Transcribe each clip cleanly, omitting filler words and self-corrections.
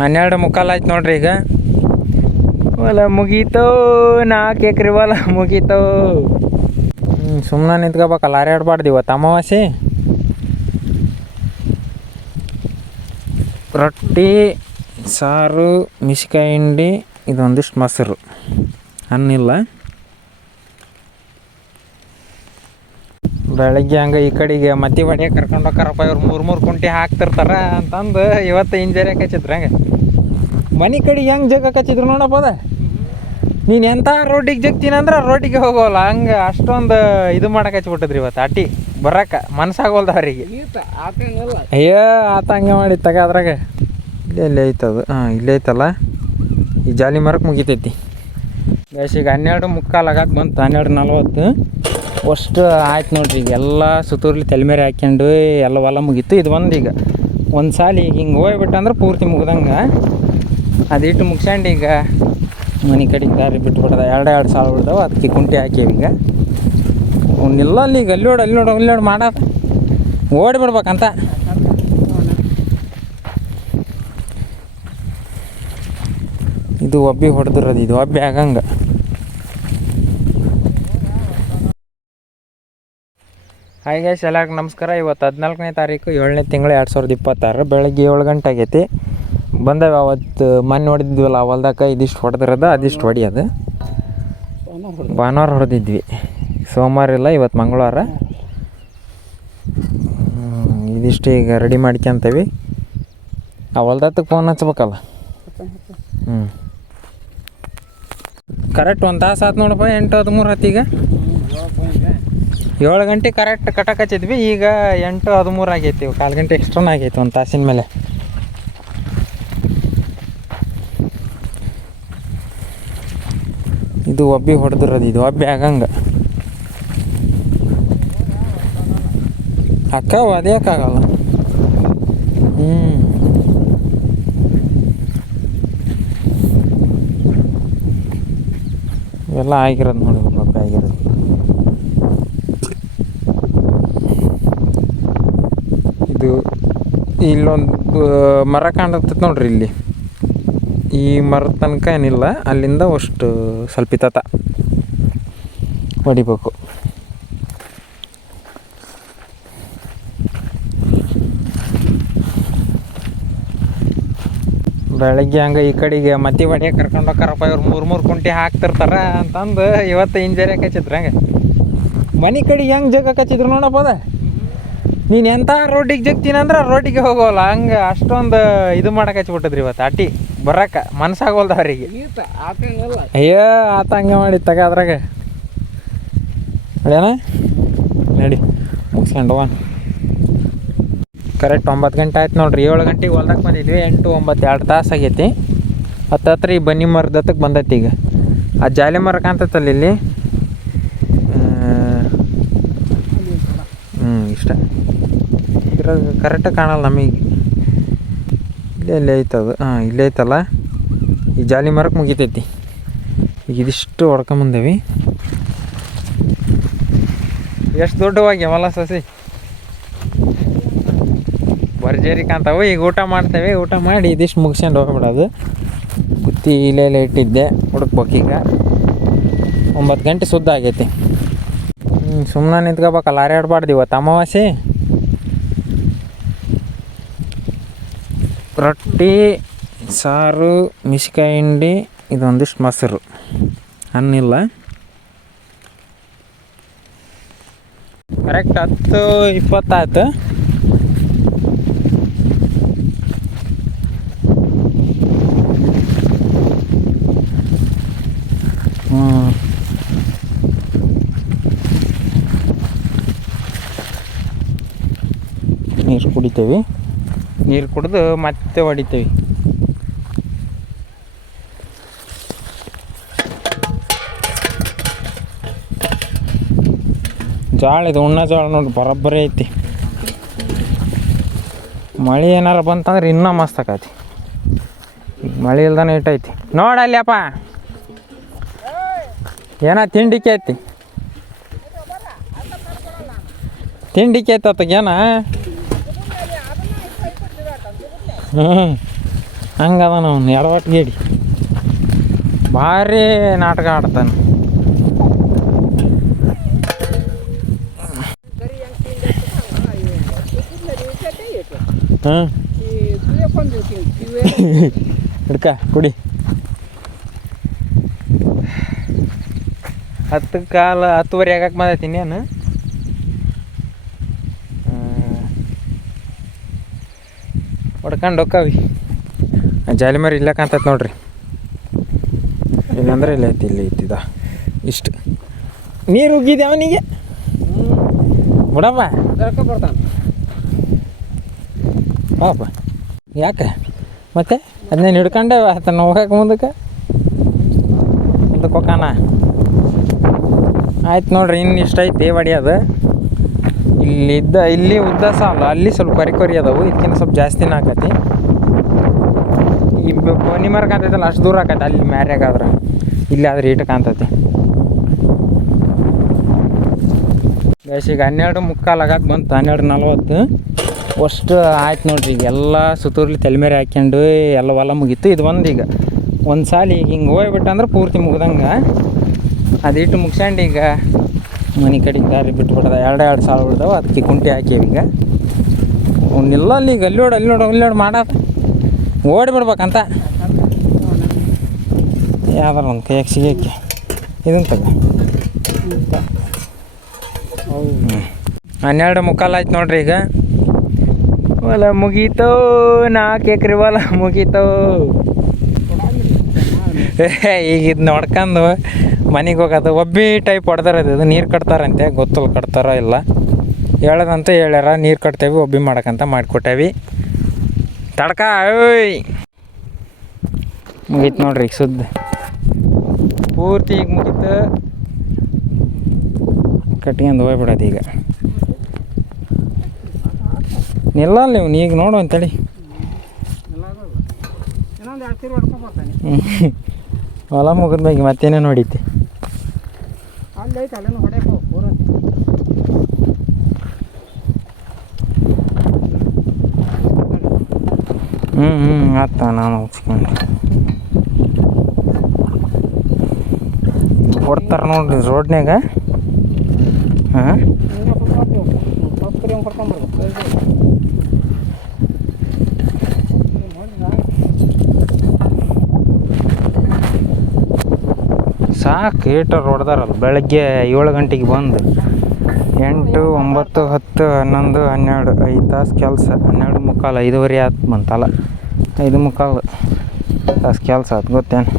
12:45 ಆಯ್ತು ನೋಡ್ರಿ. ಈಗ ಹೊಲ ಮುಗೀತೋ, 4 ಎಕರೆ ಹೊಲ ಮುಗೀತೋ. ಸುಮ್ಮನೆ ನಿಂತ್ಕೋಬೇಕಲ್ಲ, ಹಾರಾಡ್ಬಾರ್ದು. ಇವತ್ತು ಅಮಾವಾಸ್ಯೆ. ರೊಟ್ಟಿ, ಸಾರು, ಮಿಷ್ಕಾಯಿ ಹಿಂಡಿ, ಇದೊಂದಿಷ್ಟು ಮೊಸರು, ಅನ್ನಿಲ್ಲ. ಬೆಳಗ್ಗೆ ಹಂಗೆ ಈ ಕಡೆಗೆ ಮತ್ತಿ ಹೊಡ್ಯಾಕೆ ಕರ್ಕೊಂಡು ಹೋಗ್ತಾರಪ್ಪ ಇವ್ರು. 3 ಕುಂಟೆ ಹಾಕ್ತಿರ್ತಾರ ಅಂತಂದು ಇವತ್ತು ಇಂಜರಿ ಹಚ್ಚಿದ್ರು. ಹಂಗೆ ಮನೆ ಕಡೆಗೆ ಹೆಂಗೆ ಜಗ ಹಚ್ಚಿದ್ರು ನೋಡಪ್ಪ. ಅದ ನೀನು ಎಂಥ ರೋಡಿಗೆ ಜಗ್ತೀನಿ ಅಂದ್ರೆ ರೋಡಿಗೆ ಹೋಗೋಲ್ಲ. ಹಂಗೆ ಅಷ್ಟೊಂದು ಇದು ಮಾಡಕ್ಕೆ ಹಚ್ಬಿಟ್ಟಿದ್ರಿ ಇವತ್ತು. ಅಟ್ಟಿ ಬರೋಕೆ ಮನಸ್ಸಾಗೋಲ್ದ ಅವರಿಗೆ. ಅಯ್ಯೋ ಆತ ಹಂಗೆ ಮಾಡಿ ತಗ. ಅದ್ರಾಗ ಇಲ್ಲೇ ಐತದು. ಇಲ್ಲೇ ಐತಲ್ಲ, ಈ ಜಾಲಿ ಮರಕ್ಕೆ ಮುಗಿತೈತಿ. ಬೇಸಿಗೆ 12:45 ಆಗಕ್ಕೆ ಬಂತು. 12:40 ಅಷ್ಟು ಆಯ್ತು ನೋಡ್ರಿ. ಈಗ ಎಲ್ಲ ಸುತ್ತೂರ್ಲಿ ತಲೆಮೇರೆ ಹಾಕ್ಯಂಡು ಎಲ್ಲ ಹೊಲ ಮುಗೀತು. ಇದು ಈಗ ಒಂದು ಸಾಲ ಈಗ ಹಿಂಗೆ ಹೋಗ್ಬಿಟ್ಟಂದ್ರೆ ಪೂರ್ತಿ ಮುಗ್ದಂಗೆ. ಅದಿಟ್ಟು ಮುಗಿಸ್ಕೊಂಡು ಈಗ ಮನೆ ಕಡೆಗೆ ದಾರಿ ಬಿಟ್ಬಿಡ್ದ. 2 ಸಾಲ ಉಳ್ದಾವೆ, ಅದಕ್ಕೆ ಕುಂಟೆ ಹಾಕೀವಿ. ಈಗ ಅವನ್ನೆಲ್ಲ ಅಲ್ಲಿ ಈಗ ಅಲ್ಲಿ ನೋಡು ಮಾಡೋದು ಓಡಿಬಿಡ್ಬೇಕಂತ. ಇದು ಒಬ್ಬಿ ಹೊಡೆದಿರೋದು. ಇದು ಒಬ್ಬಿ ಆಗಂಗೆ. ಹಾಯ್ ಗೈಸ್, ಎಲ್ಲರಿಗೂ ನಮಸ್ಕಾರ. ಇವತ್ತು 14ನೇ ತಾರೀಕು 7ನೇ ತಿಂಗಳು 2026. ಬೆಳಗ್ಗೆ 7 ಗಂಟೆ ಆಗೈತಿ. ಬಂದವೆ. ಅವತ್ತು ಮೊನ್ನೆ ಹೊಡೆದಿದ್ವಲ್ಲ ಆ ಹೊಲ್ದಾಕ ಇದಿಷ್ಟು ಹೊಡೆದಿರೋದು, ಅದಿಷ್ಟು ಹೊಡಿಯೋದು. ಭಾನುವಾರ ಹೊಡೆದಿದ್ವಿ, ಸೋಮವಾರ ಇಲ್ಲ, ಇವತ್ತು ಮಂಗಳವಾರ. ಇದಿಷ್ಟು ಈಗ ರೆಡಿ ಮಾಡ್ಕೊಂತೀವಿ. ಆ ಹೊಲ್ದತ್ತಕ್ಕೆ ಫೋನ್ ಹಚ್ಬೇಕಲ್ಲ. ಕರೆಕ್ಟ್ 1 ತಾಸು ಆಯ್ತು ನೋಡಪ್ಪ. 8:13 ಆಯ್ತು. ಈಗ 7 ಗಂಟೆ ಕರೆಕ್ಟ್ ಕಟಕ್ ಹಚ್ಚಿದ್ವಿ. ಈಗ 8:13 ಆಗೈತಿ. 1/4 ಗಂಟೆ ಎಕ್ಸ್ಟ್ರಾನ ಆಗೈತಿ 1 ತಾಸಿನ ಮೇಲೆ. ಇದು ಒಬ್ಬಿ ಹೊಡೆದಿರೋದು. ಇದು ಒಬ್ಬಿ ಆಗಂಗೆ ಅಕ್ಕ ಅದೇಕಾಗಲ್ಲ. ಇವೆಲ್ಲ ಆಗಿರೋದು ನೋಡಿ. ಒಬ್ಬಿ ಆಗಿರೋದು. ಇದು ಇಲ್ಲೊಂದು ಮರ ಕಾಣತೈತೆ ನೋಡ್ರಿ. ಇಲ್ಲಿ ಈ ಮರದ ತನಕ ಏನಿಲ್ಲ, ಅಲ್ಲಿಂದ ಅಷ್ಟು ಸ್ವಲ್ಪ ತತ ಹೊಡಿಬೇಕು. ಬೆಳಗ್ಗೆ ಹಂಗೆ ಈ ಕಡೆಗೆ ಮತ್ತಿ ಹೊಡ್ಯಾಕೆ ಕರ್ಕೊಂಡು ಹೋಗ್ತಾರಪ್ಪ ಇವ್ರು. 3 ಕುಂಟೆ ಹಾಕ್ತಿರ್ತಾರ ಅಂತಂದು ಇವತ್ತು ಇಂಜರಿ ಹಚ್ಚಿದ್ರು. ಹಂಗೆ ಮನೆ ಕಡೆಗೆ ಹೆಂಗೆ ಜಗ ಹಚ್ಚಿದ್ರು ನೋಡಪ್ಪ. ಅದ ನೀನು ಎಂಥ ರೋಡಿಗೆ ಜಗ್ತೀನಿ ಅಂದ್ರೆ ರೋಡಿಗೆ ಹೋಗೋಲ್ಲ. ಹಂಗೆ ಅಷ್ಟೊಂದು ಇದು ಮಾಡಕ್ಕೆ ಹಚ್ಬಿಟ್ಟಿದ್ರಿ ಇವತ್ತು. ಅಟ್ಟಿ ಬರೋಕೆ ಮನಸ್ಸಾಗೋಲ್ದ ಅವರಿಗೆ. ಅಯ್ಯೋ ಆತ ಹಂಗೆ ಮಾಡಿ ತಗ. ಅದ್ರಾಗ ಅದೇನ ನಡಿ ಮುಗಿಸ್ಕೊಂಡು ಹೋಗೋಣ. ಕರೆಕ್ಟ್ 9 ಗಂಟೆ ಆಯ್ತು ನೋಡ್ರಿ. 7 ಗಂಟೆಗೆ ಹೊಲ್ದಕ್ಕೆ ಬಂದಿದ್ವಿ. 8, 9, 2 ತಾಸು ಆಗೈತಿ. ಹತ್ರ ಈ ಬನ್ನಿ ಮರದತ್ತಕ್ಕೆ ಬಂದೈತಿ. ಈಗ ಆ ಜಾಲಿ ಮರ ಕಾಣ್ತೈತಲ್ಲ ಇಲ್ಲಿ. ಇಷ್ಟ ಇರೋದು ಕರೆಕ್ಟಾಗಿ ಕಾಣಲ್ಲ ನಮಗೆ. ಇಲ್ಲೇ ಐತದು. ಇಲ್ಲೇ ಐತಲ್ಲ, ಈ ಜಾಲಿ ಮರಕ್ಕೆ ಮುಗಿತೈತಿ. ಈಗ ಇದಿಷ್ಟು ಹೊಡ್ಕೊಂಬಂದೇವಿ. ಎಷ್ಟು ದೊಡ್ಡವಾಗಿ ಹೊಲ ಸಸಿ ಭರ್ಜರಿ ಕಾಣ್ತಾವೆ. ಈಗ ಊಟ ಮಾಡ್ತೇವೆ. ಊಟ ಮಾಡಿ ಇದಿಷ್ಟು ಮುಗಿಸ್ಕೊಂಡು ಹೋಗ್ಬಿಡೋದು. ಬುತ್ತಿ ಇಲ್ಲೇ ಇಟ್ಟಿದ್ದೆ, ಹುಡುಕ್ಬೇಕೀಗ. 9 ಗಂಟೆ ಸುದ್ದ ಆಗೈತಿ. ಸುಮ್ಮನೆ ನಿಂತ್ಕೋಬೇಕಲ್ಲ, ಹಾರಾಡ್ಬಾರ್ದು. ಇವತ್ತು ಅಮಾವಾಸ್ಯೆ. ರೊಟ್ಟಿ, ಸಾರು, ಮಿಷ್ಕಾಯಿ ಹಿಂಡಿ, ಇದೊಂದಿಷ್ಟು ಮೊಸರು, ಅನ್ನಿಲ್ಲ. ಕರೆಕ್ಟ್ 10:20 ಆಯ್ತು. ನೀರು ಕುಡಿತೇವೆ. ನೀರು ಕುಡಿದು ಮತ್ತೆ ಹೊಡಿತೇವೆ. ಜಾಳ ಇದು ಉಣ್ಣ ಜಾಳ ನೋಡಿ, ಬರೋಬ್ಬರಿ ಐತಿ. ಮಳೆ ಏನಾರು ಬಂತಂದ್ರೆ ಇನ್ನೂ ಮಸ್ತ್ ಆಕೈತಿ. ಈಗ ಮಳೆ ಇಲ್ದಾನೆ ಇಟ್ಟೈತಿ ನೋಡಲ್ಲಪ್ಪ. ಏನ ತಿಂಡಿಕೆ ಐತಿ, ತಿಂಡಿಕೆ ಐತತ್ತಗೇನ. ಹಂಗದ ನಾವು ಎಡವಟ್ಟು ಗೇಡಿ ಭಾರಿ ನಾಟಕ ಆಡ್ತಾನೆ. ಹಾಂ ಹಿಡ್ಕ ಕುಡಿ. 10:10 ಆಗಕ್ಕೆ ಬಂದೈತಿ ಇನ್ನೇನು. ಹೊಡ್ಕೊಂಡು ಹೋಕ್ಕವಿ. ಜಾಲಿ ಮರಿ ಇಲ್ಲ ಕಾಣ್ತೈತೆ ನೋಡ್ರಿ. ಇಲ್ಲಂದ್ರೆ ಇಲ್ಲ ಐತಿ, ಇಲ್ಲಿ ಐತಿದ ಇಷ್ಟು ನೀರು ಉಗ್ಗಿದೆ ಅವನಿಗೆ ಬಿಡಪ್ಪ ಬರ್ತಾನೆ. ಪಾಪ ಯಾಕೆ ಮತ್ತೆ ಅದನ್ನೇನು ಹಿಡ್ಕೊಂಡೆ ಆತನ ಹೋಗಕ್ಕೆ ಮುಂದಕ್ಕೆ ಹೋಗಾನ. ಆಯ್ತು ನೋಡ್ರಿ, ಇನ್ನು ಇಷ್ಟ ಐತಿ ಹೊಡಿಯೋದು. ಇಲ್ಲಿ ಉದ್ದ ಸಾಲ, ಅಲ್ಲಿ ಸ್ವಲ್ಪ ಕೊರಿ ಅದಾವು, ಇದಕ್ಕಿಂತ ಸ್ವಲ್ಪ ಜಾಸ್ತಿನ ಆಕತಿ. ಈ ಬೋನಿ ಮರ ಕಾಣ್ತೈತಲ್ಲ ಅಷ್ಟು ದೂರ ಆಕೈತೆ, ಅಲ್ಲಿ ಮ್ಯಾರ್ಯಾಗಾದ್ರೆ ಇಲ್ಲಿ ಆದ್ರೆ ಈಟ ಕಾಣ್ತೈತಿ. ಬೇಸಿಗೆ 12:45 ಆಗಕ್ಕೆ ಬಂತು, 12:40 ಅಷ್ಟು ಆಯ್ತು ನೋಡ್ರಿ. ಈಗ ಎಲ್ಲ ಸುತ್ತೂರ್ಲಿ ತಲೆಮೇರೆ ಹಾಕ್ಯಂಡು ಎಲ್ಲ ಹೊಲ ಮುಗೀತು. ಇದು ಈಗ ಒಂದು ಸಾಲ ಈಗ ಹಿಂಗೆ ಹೋಗ್ಬಿಟ್ಟು ಅಂದ್ರೆ ಪೂರ್ತಿ ಮುಗ್ದಂಗೆ. ಅದಿಟ್ಟು ಮುಗ್ಸ್ಕೊಂಡು ಈಗ ಮನೆ ಕಡೆಗೆ ದಾರಿ ಬಿಟ್ಬಿಟ್ಟದ. 2 ಸಾಲ ಬಿಡ್ದಾವೆ, ಅದಕ್ಕೆ ಕುಂಟೆ ಹಾಕ್ಯವ. ಈಗ ಅವನ್ನೆಲ್ಲ ಅಲ್ಲಿ ಈಗ ಅಲ್ಲಿ ನೋಡು ಮಾಡೋದು ಓಡಿಬಿಡ್ಬೇಕಂತ. ಯಾವ್ದಾರ ಒಂದು ಕೈಯಾಗ ಸಿಗಕ್ಕೆ ಇದನ್ನು ತಗ. 12:45 ಆಯ್ತು ನೋಡ್ರಿ. ಈಗ ಹೊಲ ಮುಗೀತೋ, 4 ಎಕರೆ ಹೊಲ ಮುಗೀತೋ. ಈಗ ಇದು ನೋಡ್ಕೊಂಡು ಮನೆಗೆ ಹೋಗೋದು. ಒಬ್ಬಿ ಟೈಪ್ ಹೊಡೆದಾರದು, ಇದು ನೀರು ಕಟ್ತಾರಂತೆ, ಗೊತ್ತಲ್ಲ ಕಟ್ತಾರ ಇಲ್ಲ. ಹೇಳೋದಂತ ಹೇಳ್ಯಾರ, ನೀರು ಕಟ್ತೇವೆ ಒಬ್ಬಿ ಮಾಡಕ್ಕಂತ ಮಾಡಿಕೊಟ್ಟೇವಿ. ತಡ್ಕ ಓಯ್ ಮುಗೀತು ನೋಡ್ರಿ. ಈಗ ಸುದ್ದಿ ಪೂರ್ತಿ ಈಗ ಮುಗೀತು, ಕಟ್ಕೊಂಡು ಹೋಗ್ಬಿಡೋದು. ಈಗ ನಿಲ್ಲಲ್ಲ ಇವ್ನು, ಈಗ ನೋಡು ಅಂತೇಳಿ. ಹೊಲ ಮುಗಿದ್ಮ್ಯಾಗ ಮತ್ತೇನೇ ನೋಡಿದ್ದೆ. ಆತ ನಾನು ಮುಗಿಸ್ಕೊಂಡು ಕೊಡ್ತಾರೆ ನೋಡ್ರಿ ರೋಡ್ನ್ಯಾಗ. ಹಾಂ ಸಾಕು, ಏಟರ್ ಹೊಡೆದಾರಲ್ಲ. ಬೆಳಗ್ಗೆ 7 ಗಂಟೆಗೆ ಬಂದು 8, 9, 10, 11, 12 5 ತಾಸು ಕೆಲಸ. 12:45 5:15 ಆಯ್ತು ಬಂತಲ್ಲ, 5:45 ತಾಸು ಕೆಲಸ ಆಯ್ತು. ಗೊತ್ತೇನು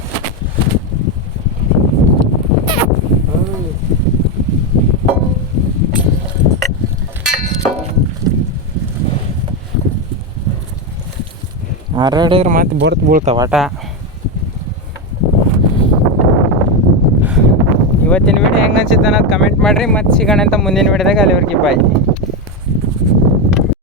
ಹರಡಿದ್ರೆ ಮತ್ತೆ ಬೀಳ್ತಾವ ಆಟ. ಇವತ್ತಿನ ವಿಡಿಯೋ ಹೆಂಗೆ ಅನ್ಸಿತ್ತು ಅನ್ನೋದು ಕಮೆಂಟ್ ಮಾಡಿರಿ. ಮತ್ತೆ ಸಿಗೋಣ ಅಂತ ಮುಂದಿನ ವಿಡಿಯೋದಾಗ. ಅಲ್ಲಿವರೆಗೆ ಬಾಯ್.